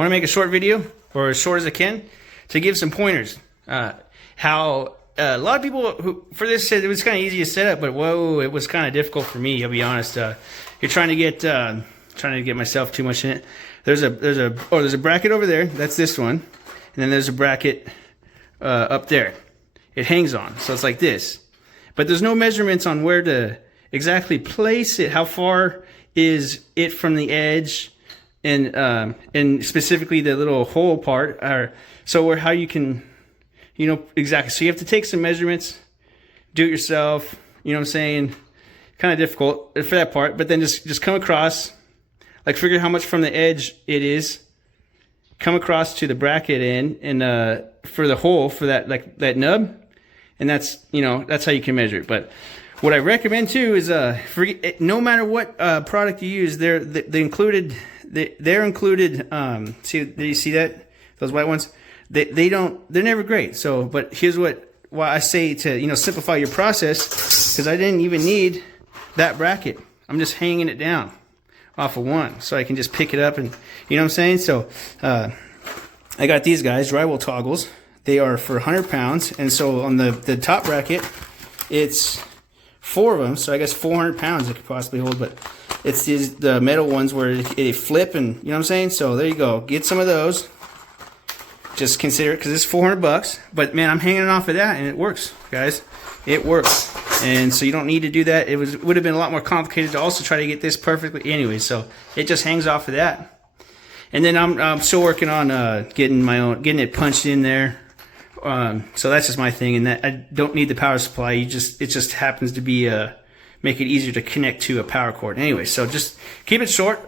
want to make a short video, or as short as I can, to give some pointers. How a lot of people who for this said it was kind of easy to set up, but whoa, it was kind of difficult for me. I'll be honest. You're trying to get myself too much in it. There's a bracket over there. That's this one, and then there's a bracket up there. It hangs on, so it's like this. But there's no measurements on where to exactly place it. How far is it from the edge, and specifically the little hole part, or so how you can, you know, exactly. So you have to take some measurements, do it yourself. You know what I'm saying? Kind of difficult for that part, but then just come across, like figure how much from the edge it is, come across to the bracket end, and for the hole for that, like that nub, and that's, you know, that's how you can measure it. But what I recommend too is no matter what product you use, they're included. They're included. See, do you see that? Those white ones. They're never great. So, but here's why I say to, you know, simplify your process, because I didn't even need that bracket. I'm just hanging it down off of one, so I can just pick it up, and you know what I'm saying. So I got these guys, drywall toggles. They are for 100 pounds, and so on the top bracket, it's 4 of them, so I guess 400 pounds it could possibly hold. But it's the metal ones where they flip, and you know what I'm saying. So there you go. Get some of those. Just consider it, because it's $400. But man, I'm hanging off of that, and it works, guys. It works. And so you don't need to do that. It would have been a lot more complicated to also try to get this perfectly anyway. So it just hangs off of that. And then I'm still working on getting it punched in there. So that's just my thing, and that I don't need the power supply. It just happens to be make it easier to connect to a power cord. Anyway, so just keep it short.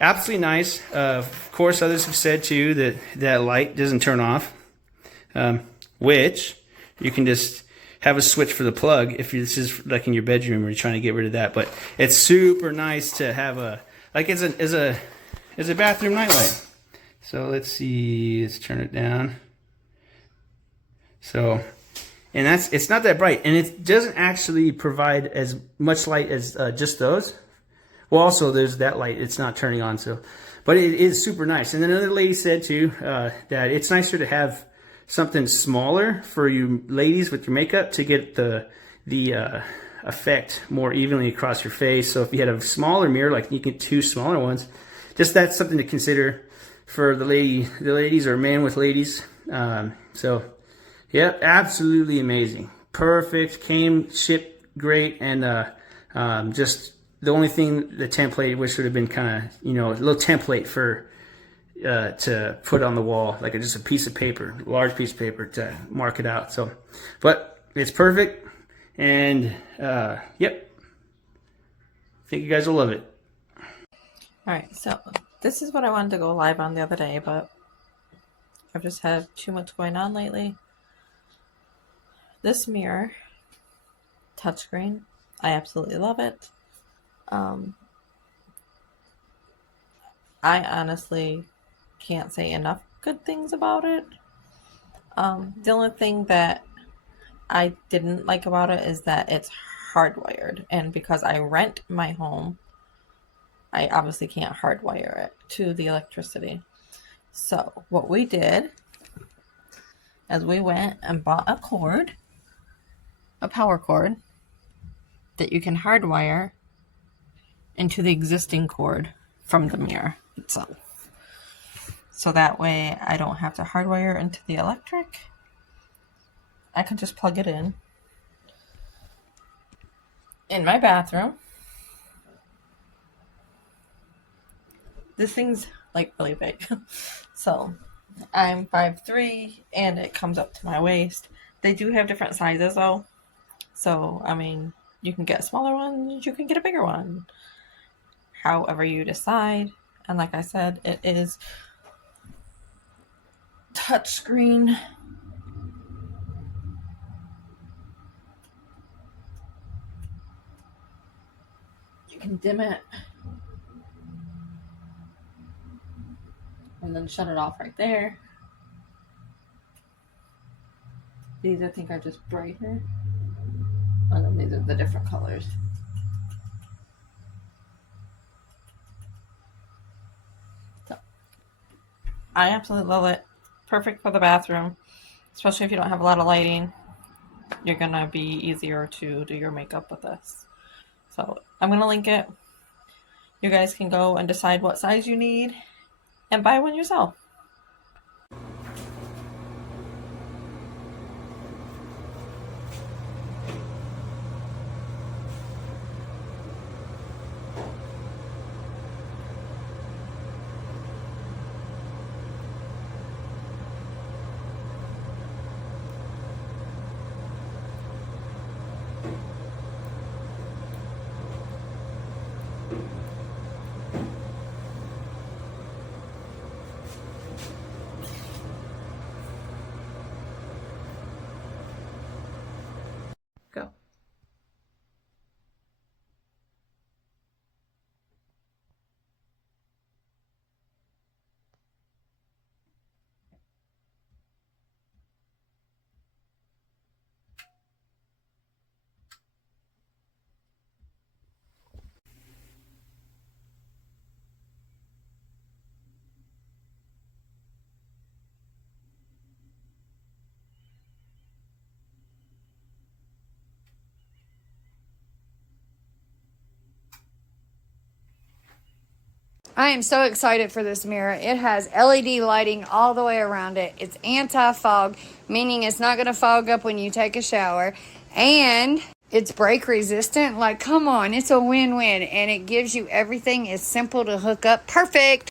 Absolutely nice. Of course, others have said too that that light doesn't turn off, which you can just have a switch for the plug if this is like in your bedroom or you're trying to get rid of that. But it's super nice to have as a bathroom nightlight. So let's see. Let's turn it down. So, and it's not that bright, and it doesn't actually provide as much light as just those. Well, also there's that light, it's not turning on, so, but it is super nice. And then another lady said too that it's nicer to have something smaller for you ladies with your makeup to get the effect more evenly across your face. So if you had a smaller mirror, like you get 2 smaller ones, just that's something to consider for the ladies or man with ladies. So. Yeah, absolutely amazing. Perfect. Shipped great, and just the only thing, the template, which would have been kind of, you know, a little template for to put on the wall, like just a piece of paper, large piece of paper to mark it out. So, but it's perfect, and yep, I think you guys will love it. All right, so this is what I wanted to go live on the other day, but I've just had too much going on lately. This mirror, touchscreen, I absolutely love it. I honestly can't say enough good things about it. The only thing that I didn't like about it is that it's hardwired, and because I rent my home, I obviously can't hardwire it to the electricity. So what we did is we went and bought a power cord that you can hardwire into the existing cord from the mirror itself. So that way I don't have to hardwire into the electric. I can just plug it in my bathroom. This thing's like really big. So I'm 5'3" and it comes up to my waist. They do have different sizes though. So, I mean, you can get a smaller one, you can get a bigger one. However you decide. And like I said, it is touchscreen. You can dim it. And then shut it off right there. These I think are just brighter. And then these are the different colors. So, I absolutely love it. Perfect for the bathroom, especially if you don't have a lot of lighting. You're gonna be easier to do your makeup with this. So I'm gonna link it. You guys can go and decide what size you need and buy one yourself. Go. I am so excited for this mirror. It has LED lighting all the way around it. It's anti-fog, meaning it's not going to fog up when you take a shower. And it's break resistant. Like, come on, it's a win-win. And it gives you everything. It's simple to hook up. Perfect.